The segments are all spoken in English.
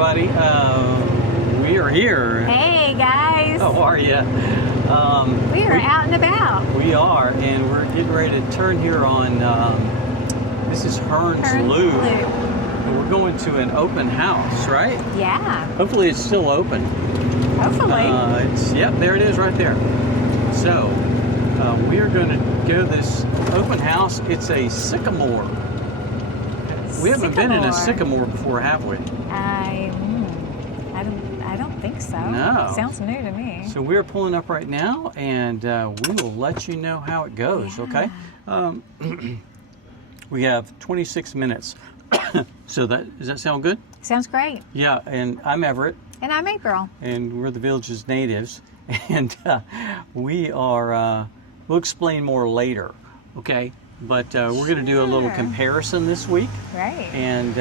everybody. We are here. Hey guys. How are you? We are out and about. We are, and we're getting ready to turn here on. This is Hearns Loop. And we're going to an open house, right? Yeah. Hopefully, it's still open. Hopefully. Yep, there it is, right there. So we are going to go to this open house. It's a sycamore. We haven't been in a sycamore before, have we? I don't think so. No. Sounds new to me. So we're pulling up right now, and we will let you know how it goes, okay? We have 26 minutes. So does that sound good? Sounds great. Yeah, and I'm Everett. And I'm April. And we're the Villages Natives. And we are, we'll explain more later, okay? But we're going to do a little comparison this week. Right. And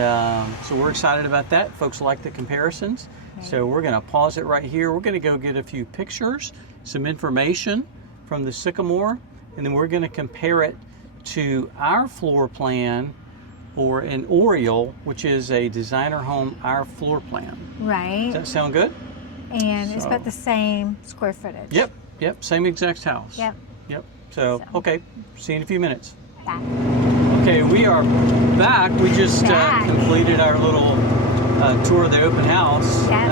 so we're excited about that. Folks like the comparisons. Right. So we're going to pause it right here. We're going to go get a few pictures, some information from the sycamore, and then we're going to compare it to our floor plan or an Oriole, which is a designer home, our floor plan. Right. Does that sound good? And it's about the same square footage. Yep, same exact house. Yep. So, okay, see you in a few minutes. Bye. Okay, we are back. We just completed our little tour of the open house. Yes.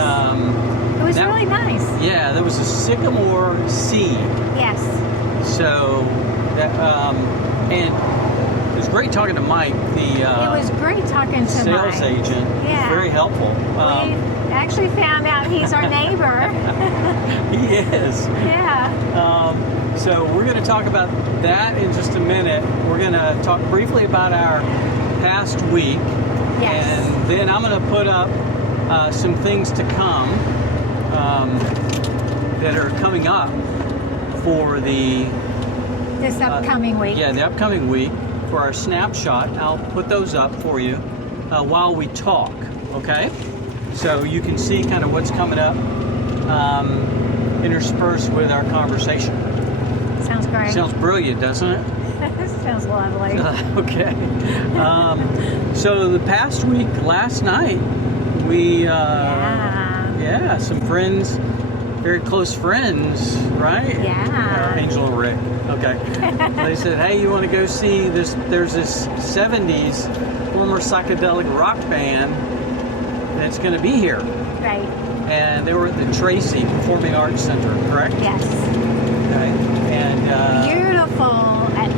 It was really nice. Yeah, there was a sycamore seed. Yes. So, that, and it was great talking to Mike, the it was great talking to sales Mike. agent. Yeah. Very helpful. We actually found out he's our neighbor. He is. Yeah. So we're going to talk about that in just a minute. We're going to talk briefly about our past week. Yes. And then I'm going to put up some things to come that are coming up for this upcoming week. Yeah, the upcoming week for our snapshot. I'll put those up for you while we talk, okay? So you can see kind of what's coming up interspersed with our conversation. Sounds great. Sounds brilliant, doesn't it? Sounds lovely. Okay. So the past week, last night, we, some friends, very close friends, right? Yeah. Angel and Rick. Okay. They said, hey, you want to go see this? There's this 70s former psychedelic rock band that's going to be here. Right. And they were at the Tracy Performing Arts Center, correct? Yes. Okay. And beautiful at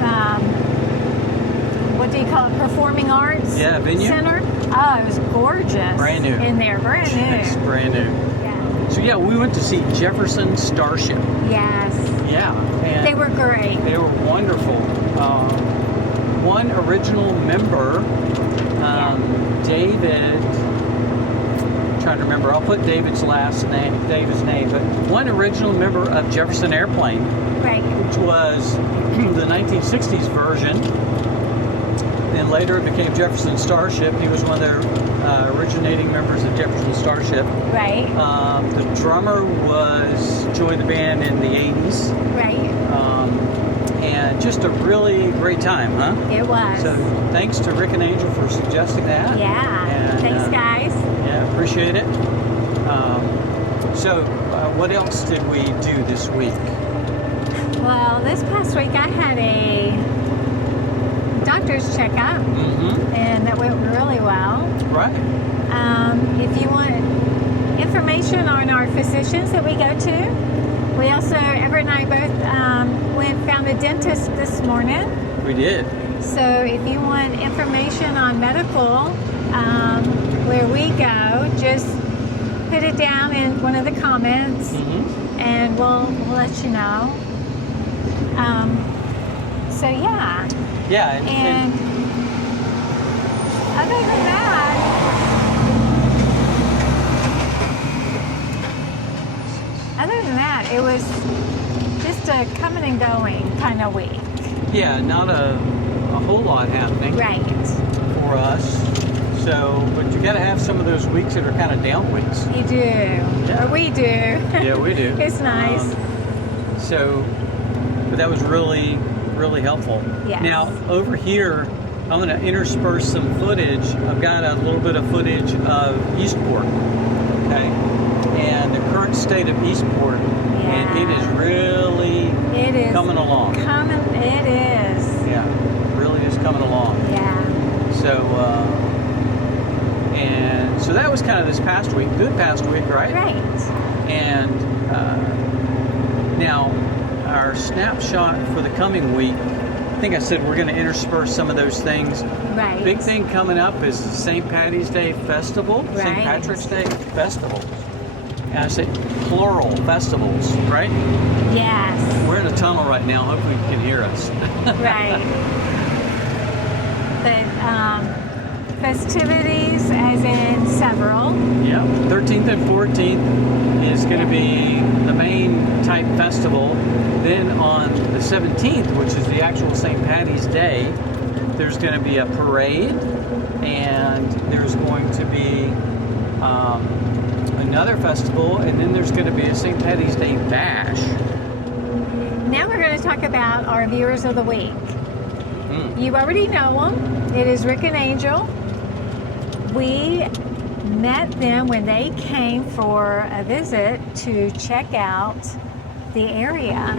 what do you call it? Performing Arts venue. Center. Oh, it was gorgeous. Brand new. In there, brand new. It's brand new. Yeah. So we went to see Jefferson Starship. Yes. Yeah. And they were great. They were wonderful. One original member, David. I'm trying to remember. I'll put David's name, but one original member of Jefferson Airplane, right, which was the 1960s version. Then later it became Jefferson Starship. He was one of their originating members of Jefferson Starship. Right. The drummer joined the band in the 80s. Right. And just a really great time, huh? It was. So thanks to Rick and Angel for suggesting that. Yeah. And, thanks, guys. Yeah, appreciate it. So what else did we do this week? Well, this past week I had a doctor's checkup, and that went really well. Right. If you want information on our physicians that we go to, we also, Everett and I both found a dentist this morning. We did. So if you want information on medical, where we go, just put it down in one of the comments, and we'll let you know. So yeah. Yeah. And other than that, it was just a coming and going kind of week. Yeah, not a whole lot happening. Right. For us. So, but you got to have some of those weeks that are kind of down weeks. You do. Yeah. Or we do. Yeah, we do. It's nice. But that was really, really helpful. Yes. Now, over here, I'm going to intersperse some footage. I've got a little bit of footage of Eastport, okay, and the current state of Eastport, and it is really coming along. It is. Yeah, really is coming along. Yeah. So, and so that was kind of this past week, good past week, right? Right. And now our snapshot for the coming week, I think I said we're going to intersperse some of those things. Right. Big thing coming up is the St. Patty's Day Festival, Right. St. Patrick's Day Festival. And I say plural festivals, right? Yes. We're in a tunnel right now. Hopefully you can hear us. Right. But festivities, as in several. Yeah. 13th and 14th is going to be the main type festival. Then on the 17th, which is the actual St. Patty's Day, there's going to be a parade, and there's going to be another festival, and then there's going to be a St. Patty's Day bash. Now we're going to talk about our viewers of the week. You already know them. It is Rick and Angel. We met them when they came for a visit to check out the area.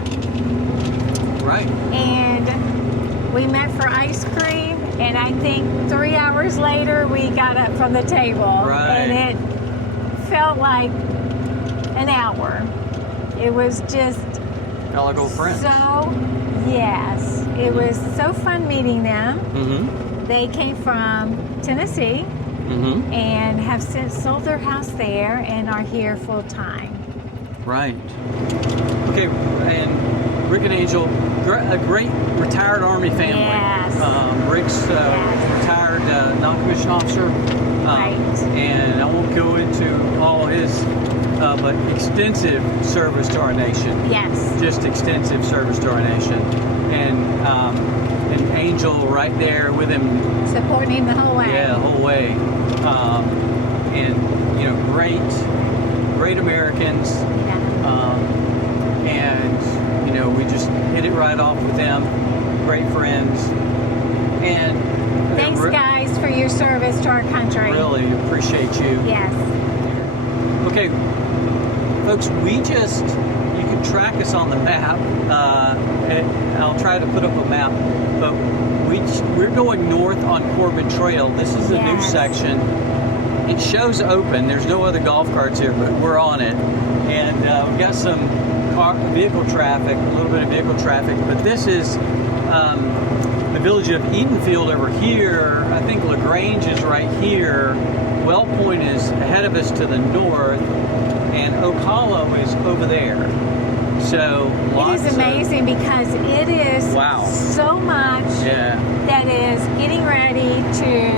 Right. And we met for ice cream, and I think 3 hours later we got up from the table. Right. And it felt like an hour. It was just Y'all are old friends. so, yes, it was so fun meeting them. Mm-hmm. They came from Tennessee Mm-hmm. and have since sold their house there and are here full time. Right. Okay, and Rick and Angel, a great retired Army family. Yes. Rick's retired non-commissioned officer. Right. And I won't go into all his, but extensive service to our nation. Yes. Just extensive service to our nation. And Angel right there with him. Supporting him the whole way. Yeah, the whole way. And, you know, great Americans. Yeah. And, you know, we just hit it right off with them. Great friends. And Thanks, guys, for your service to our country. Really appreciate you. Yes. Okay, folks, you can track us on the map. And I'll try to put up a map. But we're going north on Corbin Trail. This is the new section. It shows open. There's no other golf carts here, but we're on it. And we've got some vehicle traffic, a little bit of vehicle traffic. But this is the village of Edenfield over here. I think LaGrange is right here. Well Point is ahead of us to the north. And Oak Hollow is over there. So it is amazing because it is so much that is getting ready to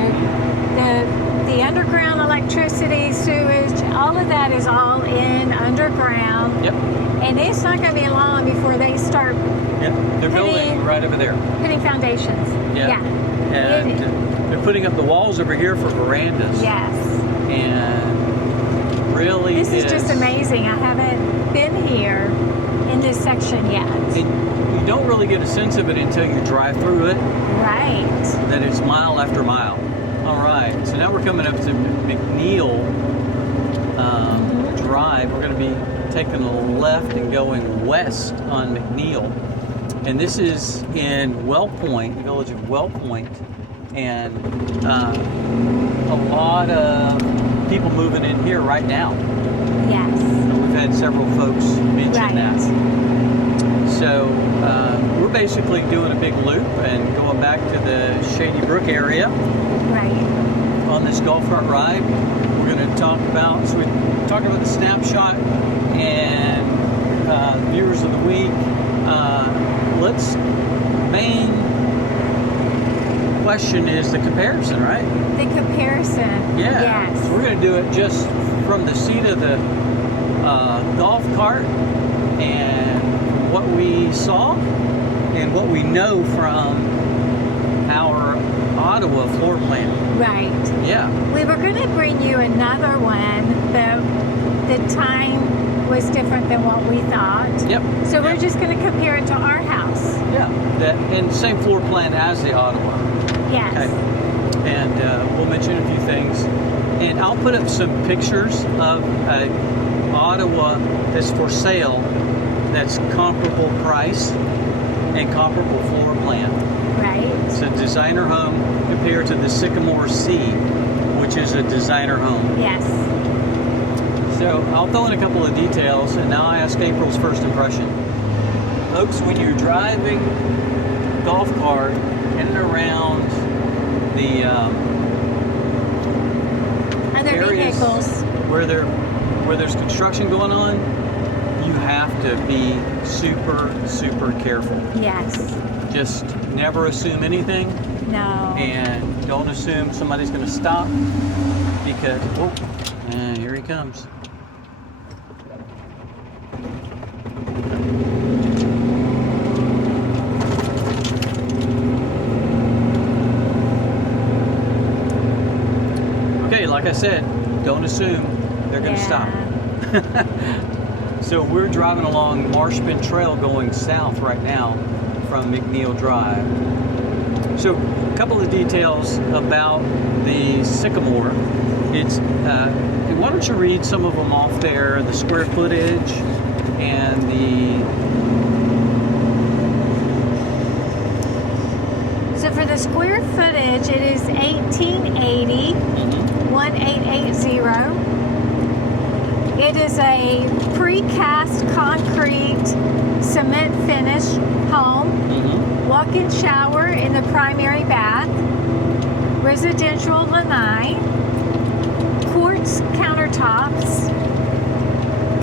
the underground electricity, sewage, all of that is all in underground. Yep. And it's not going to be long before they start they're building right over there. Putting foundations. Yeah. And they're putting up the walls over here for verandas. Yes. And really this is just amazing. I haven't been here in this section yet. And you don't really get a sense of it until you drive through it. Right. That it's mile after mile. All right. So now we're coming up to McNeil Drive. We're going to be taking a left and going west on McNeil. And this is in Well Point, the village of Well Point. And a lot of people moving in here right now. Yes. We've had several folks mention that. So we're basically doing a big loop and going back to the Shady Brook area. Right. On this golf cart ride, we're going to talk about. So we're talking about the snapshot and viewers of the week. Main question is the comparison, right? The comparison. Yeah. Yes. So we're going to do it just from the seat of the golf cart and what we saw and what we know from our Ottawa floor plan. Right. Yeah. We were going to bring you another one, but the time was different than what we thought. Yep. So we're just going to compare it to our house. Yeah. And same floor plan as the Ottawa. Yes. Okay. And we'll mention a few things. And I'll put up some pictures of Ottawa that's for sale, that's comparable price and comparable floor plan. Right. It's a designer home compared to the Sycamore C, which is a designer home. Yes. So I'll throw in a couple of details, and now I ask April's first impression. Folks, when you're driving a golf cart in and around the Other areas vehicles. where there's construction going on, you have to be super, super careful. Yes. Just never assume anything, No. and don't assume somebody's going to stop, because, oh, and here he comes. Okay, like I said, don't assume they're going to stop. So we're driving along Marshman Trail going south right now from McNeil Drive. So a couple of details about the Sycamore. It's why don't you read some of them off there, the square footage and So for the square footage, it is 1880, 1880. It is a precast concrete cement finish home, walk-in shower in the primary bath, residential lanai, quartz countertops,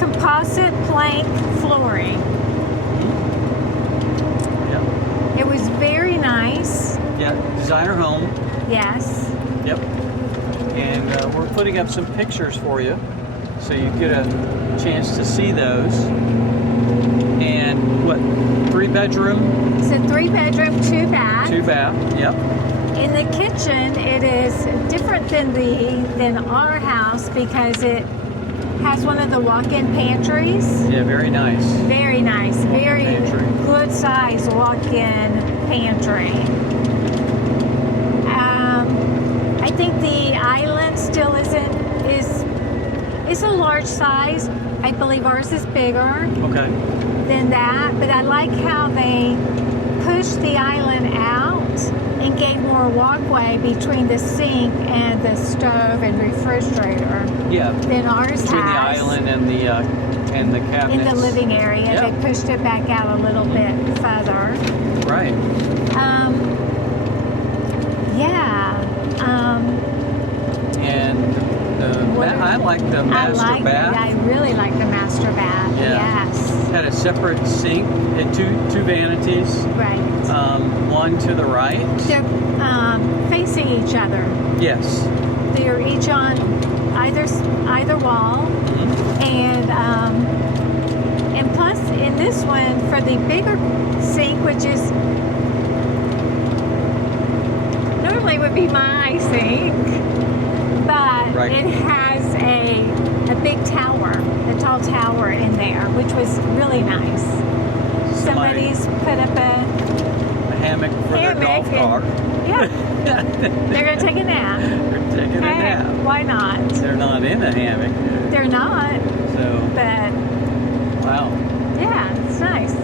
composite plank flooring. Yeah. It was very nice. Yeah, designer home. Yes. Yep. And we're putting up some pictures for you, so you get a chance to see those. And what, 3-bedroom? It's a 3-bedroom, 2-bath. 2-bath, yep. In the kitchen, it is different than our house because it has one of the walk-in pantries. Yeah, very nice. Very nice. Walk-in Very pantry. good size walk-in pantry. I think the island still is a large size. I believe ours is bigger Okay. than that, but I like how they pushed the island out and gave more walkway between the sink and the stove and refrigerator Yeah. than ours Between the has. island and the cabinets. In the living area, Yeah. they pushed it back out a little bit further. Right. And I like the master bath. I really like the master bath. Yeah. Yes. Had a separate sink and two vanities. Right. One to the right. They're facing each other. Yes. They're each on either wall, and plus in this one for the bigger sink, which is normally would be my sink, but Right. it has a big tower, a tall tower in there, which was really nice. Somebody's put up a hammock for their golf cart. Yeah. They're going to take a nap. They're taking a Hey, nap. why not? They're not in a hammock. They're not, So, but wow. yeah, it's nice.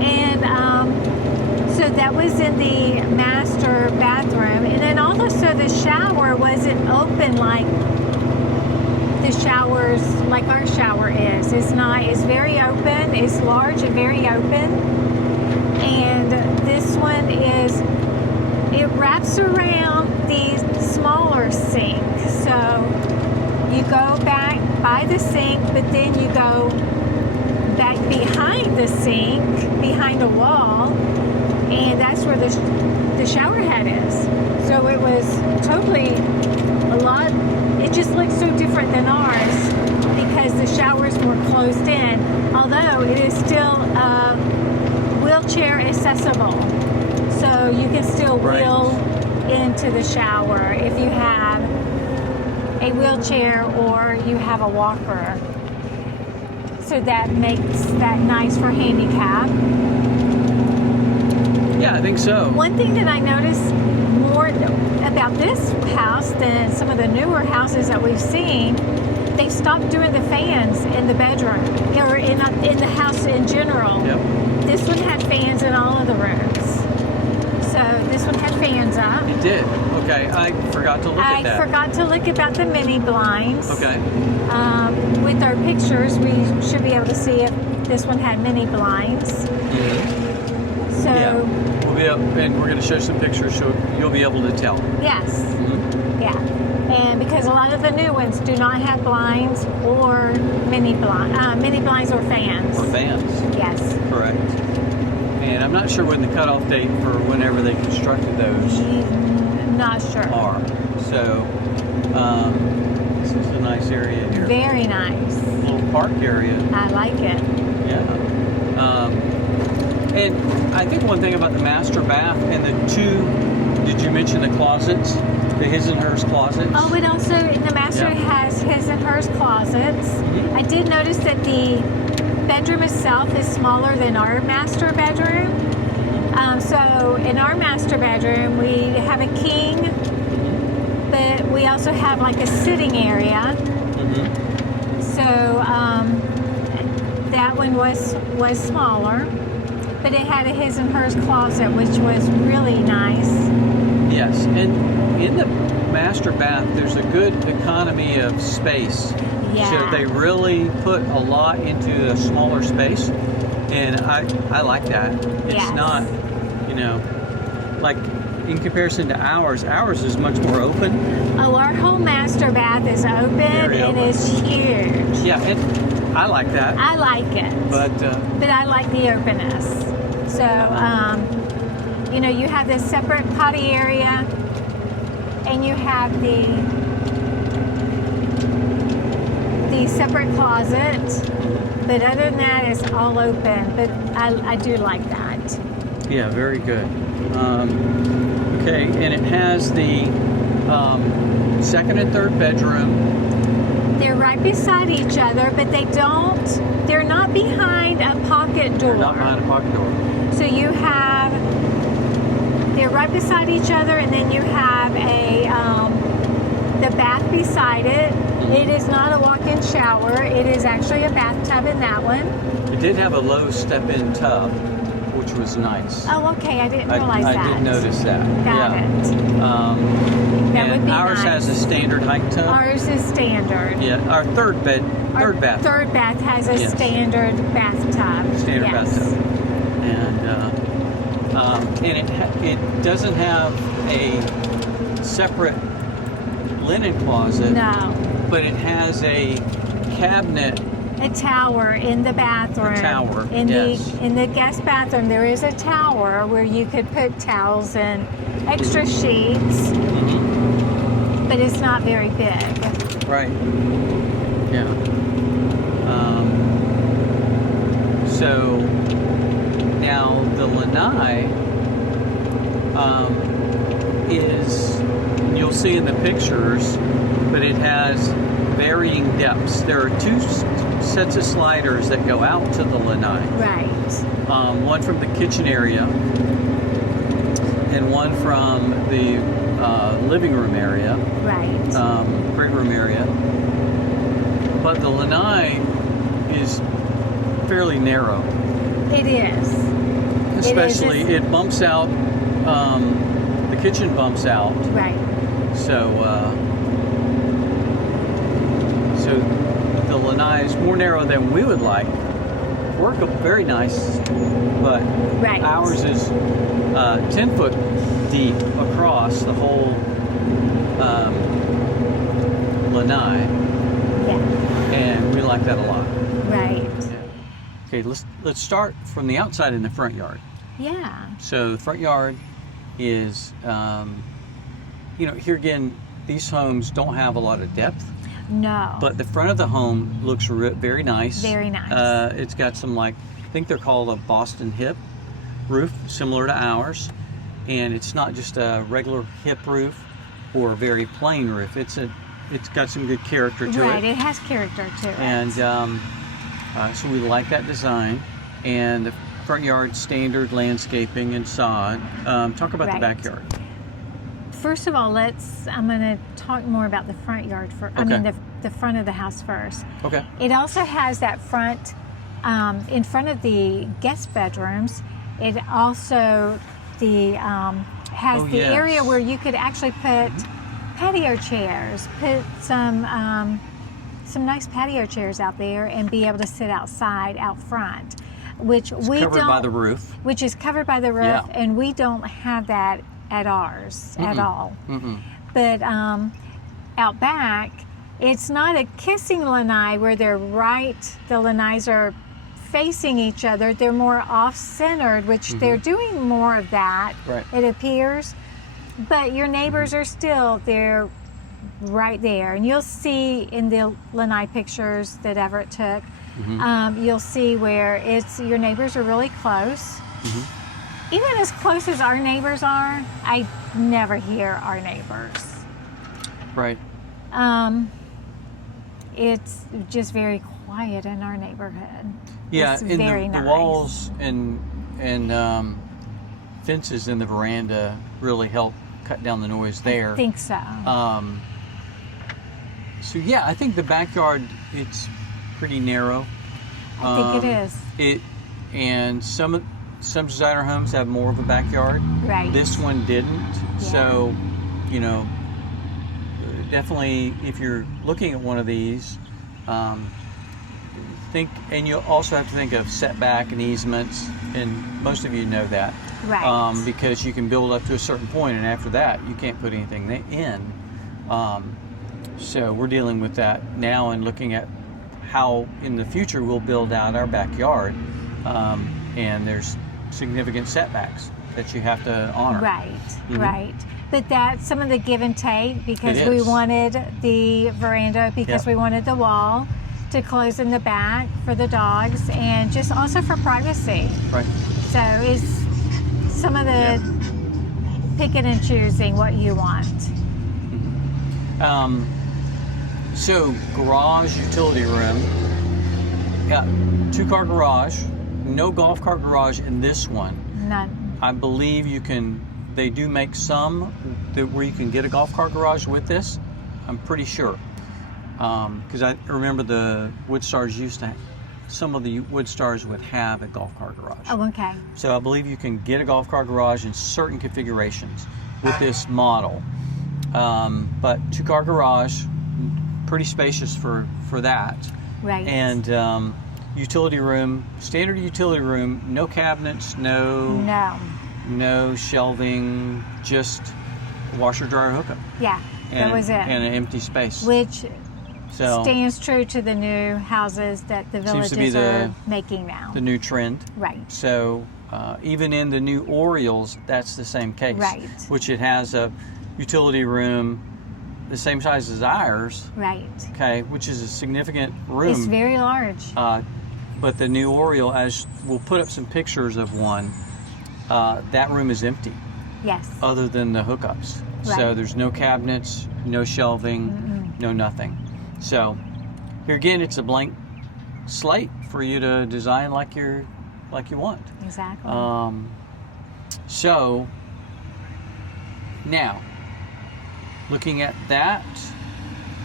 And so that was in the master bathroom. And then also the shower wasn't open like the showers, like our shower is. It's not, it's very open. It's large and very open. And this one is, it wraps around the smaller sink. So you go back by the sink, but then you go back behind the sink, behind a wall, and that's where the shower head is. So it was totally it just looks so different than ours because the showers were closed in, although it is still wheelchair accessible. So you can still wheel into the shower if you have a wheelchair or you have a walker. So that makes that nice for handicap. Yeah, I think so. One thing that I noticed more about this house than some of the newer houses that we've seen, they stopped doing the fans in the bedroom or in the house in general. Yep. This one had fans in all of the rooms. So this one had fans up. It did. Okay, I forgot to look at that. I forgot to look about the mini blinds. Okay. With our pictures, we should be able to see if this one had mini blinds. Mm-hmm. So Yeah. We'll be up, and we're going to show some pictures so you'll be able to tell. yes, Mm-hmm. yeah. And because a lot of the new ones do not have blinds or mini blinds or fans. Or fans. Yes. Correct. And I'm not sure when the cutoff date for whenever they constructed those Not sure. are. So, this is a nice area here. Very nice. Little park area. I like it. Yeah. And I think one thing about the master bath and the two, did you mention the closets? The his and hers closets? Oh, it also, in the master, Yeah. has his and hers closets. Mhm. I did notice that the bedroom itself is smaller than our master bedroom. So in our master bedroom, we have a king, but we also have like a sitting area. Mm-hmm. So that one was smaller, but it had a his and hers closet, which was really nice. Yes, and in the master bath, there's a good economy of space. Yeah. So they really put a lot into a smaller space, and I like that. It's Yes. not, like in comparison to ours is much more open. Oh, our whole master bath is open Very and open. it's huge. Yeah, and I like that. I like it. But I like the openness. So, you have this separate potty area, and you have the separate closet. But other than that, it's all open. But I do like that. yeah, very good. Okay, and it has the second and third bedroom. They're right beside each other, but they're not behind a pocket door. They're not behind a pocket door. So they're right beside each other, and then you have the bath beside it. It is not a walk-in shower. It is actually a bathtub in that one. It did have a low step-in tub, which was nice. Oh, okay. I didn't realize that. I did notice that. Got yeah. it. That And would be ours nice. has a standard height tub. Ours is standard. Yeah, our third bath. Third bath has a Yes. standard bathtub. Standard Yes. bathtub. And it doesn't have a separate linen closet. No. But it has a cabinet. A tower in the bathroom. A tower, In yes. the guest bathroom, there is a tower where you could put towels and extra sheets, Mm-hmm. but it's not very big. Right. Yeah. So now the Lanai is, you'll see in the pictures, but it has varying depths. There are two sets of sliders that go out to the Lanai. Right. One from the kitchen area and one from the living room area, Right. great room area. But the Lanai is fairly narrow. It is. Especially, It is. it bumps out, the kitchen bumps out. Right. So the Lanai is more narrow than we would like. Work very nice, but Right. ours is 10 foot deep across the whole Lanai, Yeah. and we like that a lot. Right. Okay, let's start from the outside in the front yard. Yeah. So the front yard is, here again, these homes don't have a lot of depth. No. But the front of the home looks very nice. Very nice. It's got some, I think they're called a Boston hip roof, similar to ours. And it's not just a regular hip roof or a very plain roof. It's got some good character to right. it. It has character to it. And so we like that design. And the front yard standard landscaping and sod. Talk about the Right. backyard. First of all, I'm going to talk more about the front yard the front of the house first. Okay. It also has that front, in front of the guest bedrooms. It also has the yes. area where you could actually put patio chairs, put some nice patio chairs out there, and be able to sit outside out front, which It's we covered don't. by the roof. Which is covered by the roof, Yeah. and we don't have that at ours at all. Mm-mm. But out back, it's not a kissing lanai where the lanais are facing each other. They're more off-centered, which they're doing more of that, Right. it appears. But your neighbors are still, they're right there. And you'll see in the lanai pictures that Everett took, you'll see where your neighbors are really close. Even as close as our neighbors are, I never hear our neighbors. Right. It's just very quiet in our neighborhood. Yeah, It's and very the nice. walls and fences in the veranda really help cut down the noise there. I think so. So yeah, I think the backyard, it's pretty narrow. I think it is. And some designer homes have more of a backyard. Right. This one didn't. Yeah. So, definitely if you're looking at one of these, and you also have to think of setback and easements, and most of you know that. Right. Because you can build up to a certain point, and after that, you can't put anything in. So we're dealing with that now and looking at how in the future we'll build out our backyard. And there's significant setbacks that you have to honor. Right, Mhm. right. But that's some of the give and take because It we is. wanted the veranda, because Yep. we wanted the wall to close in the back for the dogs, and just also for privacy. Right. So it's some of the picking and choosing what you want. So garage, utility room, 2-car garage, no golf cart garage in this one. None. I believe they do make some where you can get a golf cart garage with this. I'm pretty sure. Because I remember the Woodstars some of the Woodstars would have a golf cart garage. Oh, okay. So I believe you can get a golf cart garage in certain configurations with this model. But 2-car garage, pretty spacious for that. Right. And utility room, standard utility room, no cabinets, no shelving, just washer dryer hookup. Yeah, that was it. And an empty space. Which So stands true to the new houses that the Seems to be villages are making now. the new trend. Right. So even in the new Orioles, that's the same case. Right. Which it has a utility room the same size as ours. Right. Okay, which is a significant room. It's very large. But the new Oriole, as we'll put up some pictures of one, that room is empty Yes. other than the hookups. Right. So there's no cabinets, no shelving, no nothing. So here again, it's a blank slate for you to design like you want. Exactly. So now, looking at that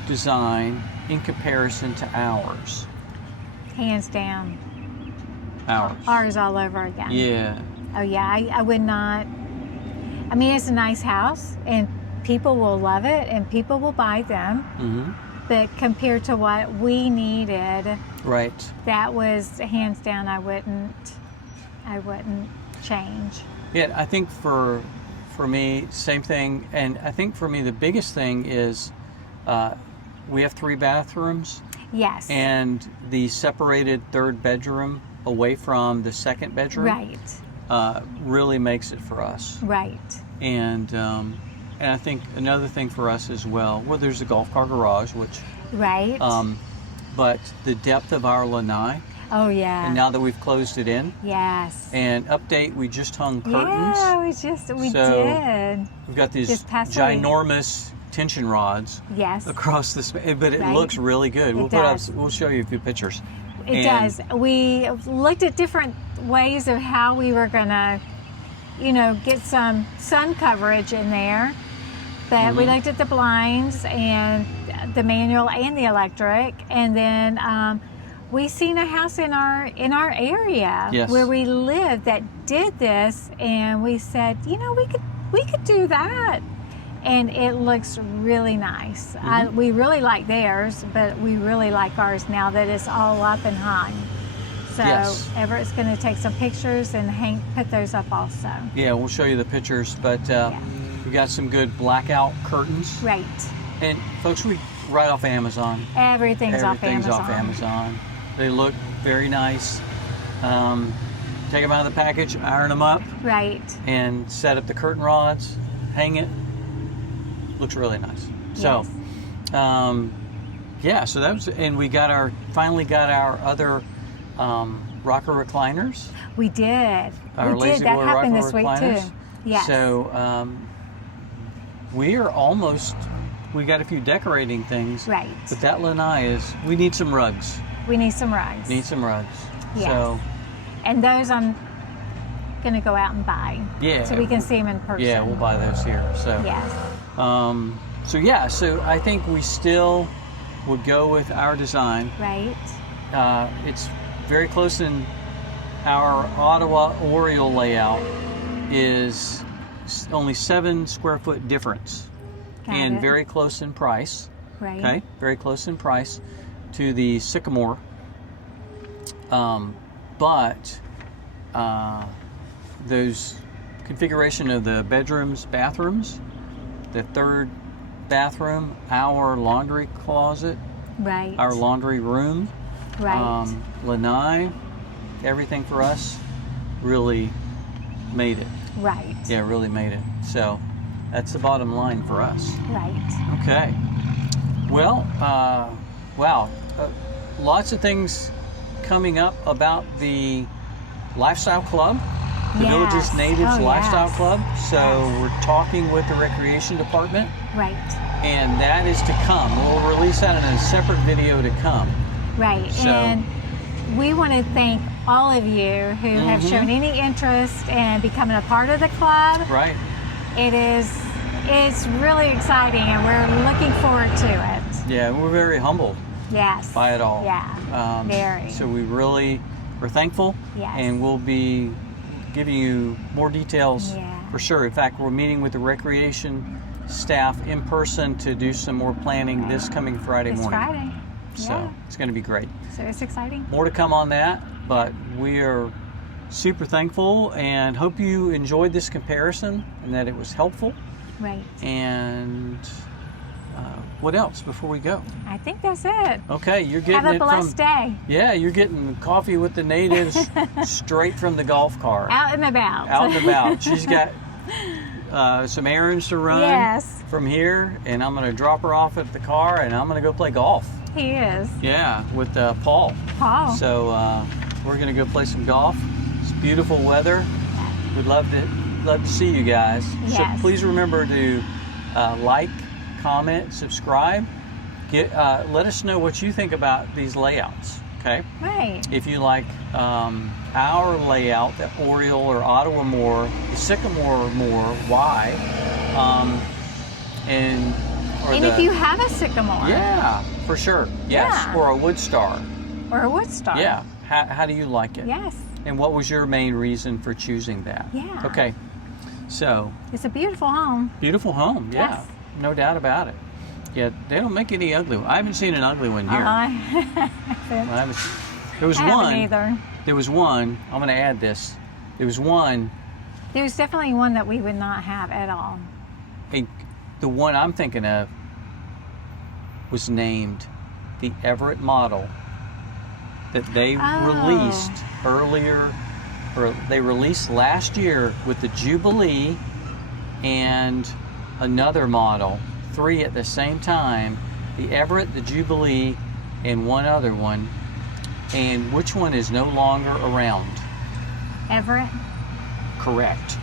design in comparison to ours. Hands down. Ours. Ours all over again. Yeah. Oh yeah, I would not. I mean, it's a nice house, and people will love it, and people will buy them. Mm-hmm. But compared to what we needed, Right. that was hands down. I wouldn't change. Yeah, I think for me, same thing. And I think for me, the biggest thing is we have 3 bathrooms. Yes. And the separated third bedroom away from the second bedroom Right. really makes it for us. Right. And I think another thing for us as well, there's a golf cart garage, which, Right. but the depth of our lanai, Oh yeah. and now that we've closed it in, Yes. and update, we just hung curtains. Yeah, we So- did. We've got these This past week. ginormous tension rods Yes. across the space, but it Right. looks really good. It does. We'll show you a few pictures. It does. We looked at different ways of how we were gonna, get some sun coverage in there. But we looked at the blinds and the manual and the electric, and then we seen a house in our area where we live that did this, and we said, we could do that, and it looks really nice. We really like theirs, but we really like ours now that it's all up and hung. So Everett's going to take some pictures and put those up also. Yeah, we'll show you the pictures, but we got some good blackout curtains. Right. And folks, we right off Amazon. Everything's off Amazon. They look very nice. Take them out of the package, iron them up. Right. And set up the curtain rods, hang it. Looks really nice. Yes. So, so that was, and we finally got our other rocker recliners. We did. Our lazy That boy happened rocker this week recliners. too. Yes. So we are almost. We got a few decorating things. Right. But that lanai we need some rugs. We need some rugs. Yes. So. And those I'm going to go out and buy. Yeah. So we can see them in person. Yeah, we'll buy those here. So. Yes. So I think we still would go with our design. Right. It's very close in our Ottawa Oriole layout is only 7 square foot difference. And very close in price. Right. Okay, very close in price to the Sycamore. But those configuration of the bedrooms, bathrooms, the third bathroom, our laundry closet, right, our laundry room, right, lanai, everything for us really made it. Right. Yeah, really made it. So that's the bottom line for us. Right. Okay. Well, wow. Lots of things coming up about the Lifestyle Club, the Villages Natives Lifestyle Club. So we're talking with the Recreation Department. Right. And that is to come. We'll release that in a separate video to come. Right. So, and we want to thank all of you who have shown any interest in becoming a part of the club. Right. It's really exciting, and we're looking forward to it. Yeah, we're very humbled. Yes. By it all. Yeah. Very. So we really are thankful. Yes. And we'll be giving you more details for sure. In fact, we're meeting with the recreation staff in person to do some more planning this coming Friday morning. Friday. So it's going to be great. So it's exciting. More to come on that, but we are super thankful and hope you enjoyed this comparison and that it was helpful. Right. And what else before we go? I think that's it. Okay, you're getting Have a blessed day. Yeah, you're getting coffee with the natives straight from the golf cart. Out and about. Out and about. She's got some errands to run from here, and I'm going to drop her off at the car, and I'm going to go play golf. He is. Yeah, with Paul. Paul. So we're going to go play some golf. It's beautiful weather. We'd love to see you guys. Yes. So please remember to like, comment, subscribe. Let us know what you think about these layouts. Okay. Right. If you like our layout, the Oriole or Ottawa more, the Sycamore more, why? And if you have a Sycamore. Yeah, for sure. Yes. Yeah. Or a Woodstar. Or a Woodstar. Yeah. How do you like it? Yes. And what was your main reason for choosing that? Yeah. Okay. So. It's a beautiful home. Beautiful home. Yeah. Yes. No doubt about it. Yeah, they don't make any ugly ones. I haven't seen an ugly one here. There was one. Either. There was one. I'm going to add this. There was one. There's definitely one that we would not have at all. The one I'm thinking of was named the Everett model that they released earlier, or they released last year with the Jubilee and another model, 3 at the same time, the Everett, the Jubilee, and one other one. And which one is no longer around? Everett? Correct.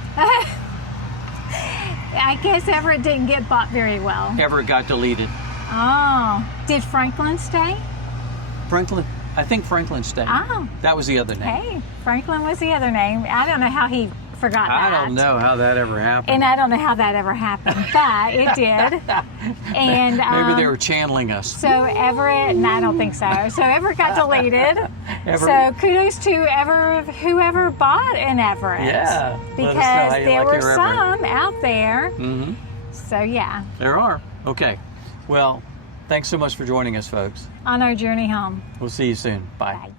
I guess Everett didn't get bought very well. Everett got deleted. Oh. Did Franklin stay? Franklin, I think Franklin stayed. Oh. That was the other name. Hey, Franklin was the other name. I don't know how he forgot that. I don't know how that ever happened. And I don't know how that ever happened, but it did. And maybe they were channeling us. So Everett, no, I don't think so. So Everett got deleted. So kudos to whoever bought an Everett. Yeah. Because there were your some out there. Mm-hmm. So yeah. There are. Okay. Well, thanks so much for joining us, folks. On our journey home. We'll see you soon. Bye. Bye.